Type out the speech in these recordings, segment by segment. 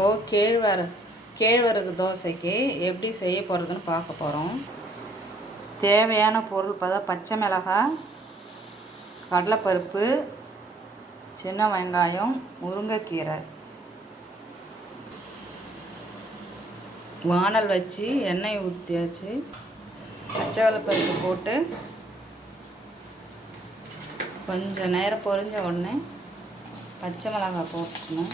இப்போது கேழ்வரகு கேழ்வரகு தோசைக்கு எப்படி செய்ய போகிறதுன்னு பார்க்க போகிறோம் தேவையான பொருள் பார்த்தா பச்சை மிளகாய் கடலைப்பருப்பு சின்ன வெங்காயம் முருங்கைக்கீரை. வானல் வச்சு எண்ணெய் ஊற்றியாச்சு பச்சை கடலைப்பருப்பு போட்டு கொஞ்சம் நேரம் பொரிஞ்ச உடனே பச்சை மிளகாய் போட்டுக்கணும்.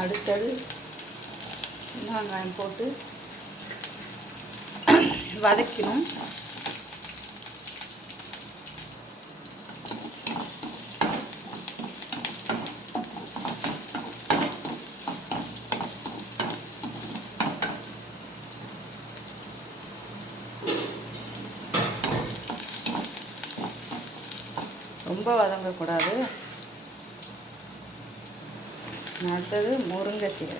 அடுத்தது சின்ன வெங்காயம் போட்டு வதக்கணும். ரொம்ப வதங்கக்கூடாது. அடுத்தது முருங்கைக்கீரை.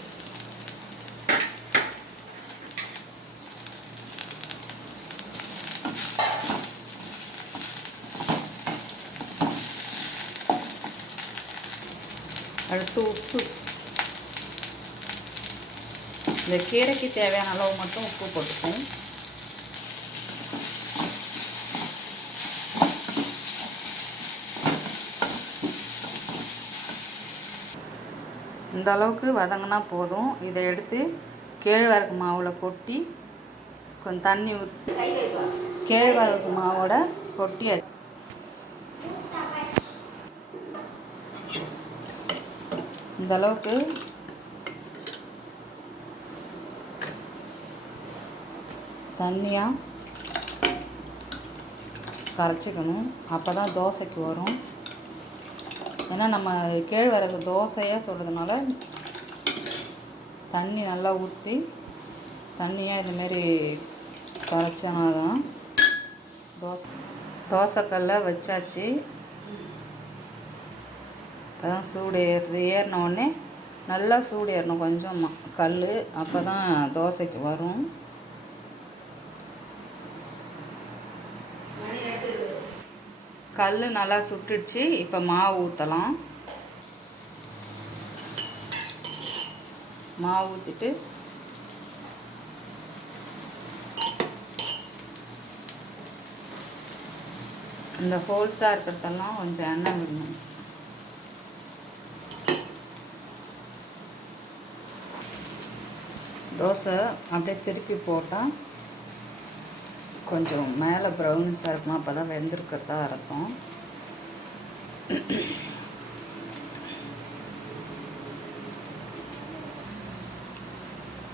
அடுத்து உப்பு. இந்த கீரைக்கு தேவையான அளவு மட்டும் உப்பு போட்டுப்போம். இந்த அளவுக்கு வதங்கினா போதும். இதை எடுத்து கேழ்வரகு மாவில் கொட்டி கொஞ்சம் தண்ணி ஊற்றி கேழ்வரகு மாவோட கொட்டி இந்த அளவுக்கு தண்ணியாக கரைச்சிக்கணும். அப்போ தான் தோசைக்கு வரும். ஏன்னா நம்ம கேழ்வரகு தோசையாக சொல்கிறதுனால தண்ணி நல்லா ஊற்றி தண்ணியாக இதுமாரி கரைச்சோன்னா தான் தோசை தோசைக்கல்ல வச்சாச்சு. அப்போ சூடு ஏறுது. ஏறினோடனே நல்லா சூடு ஏறணும் கொஞ்சம். கல் அப்போ தான் தோசைக்கு வரும். கல் நல்லா சுட்டுடுச்சு இப்போ மாவு ஊற்றலாம் மாவு ஊற்றிட்டு இந்த ஹோல்ஸாக இருக்கிறதெல்லாம் கொஞ்சம் எண்ணெய் விடணும். தோசை அப்படியே திருப்பி போட்டால் கொஞ்சம் மேலே ப்ரௌனிஸாக இருக்கணும் அப்போ தான் வெந்திருக்கிறதா அர்த்தம்.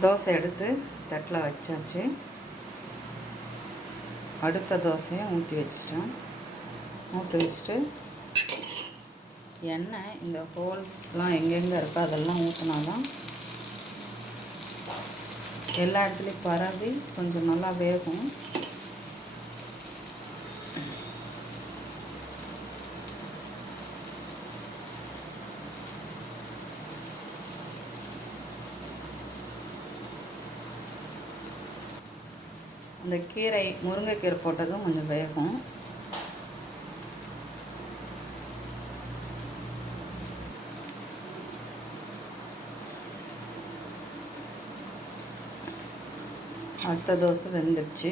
தோசை எடுத்து தட்டில் வச்சாச்சு. அடுத்த தோசையை ஊற்றி வச்சிட்டேன். ஊற்றி வச்சுட்டு எண்ணெய் இந்த ஹோல்ஸ்லாம் எங்கெங்கே இருக்கோ அதெல்லாம் ஊற்றினா தான் எல்லா இடத்துலையும் பரவி கொஞ்சம் நல்லா வேகும். இந்த கீரை முருங்கைக்கீரை போட்டதும் கொஞ்சம் வேகும். அடுத்த தோசை வெந்துடுச்சு.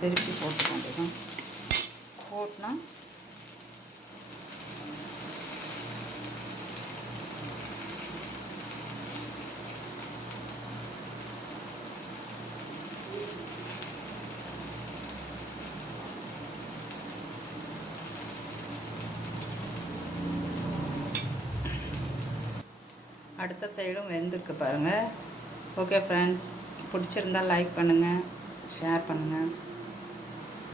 திருப்பி போட்டு வேண்டியதான் போட்டுனா அடுத்த சைடும் வெந்திருக்கு பாருங்கள் ஓகே ஃப்ரெண்ட்ஸ் பிடிச்சிருந்தா லைக் பண்ணுங்கள் ஷேர் பண்ணுங்கள்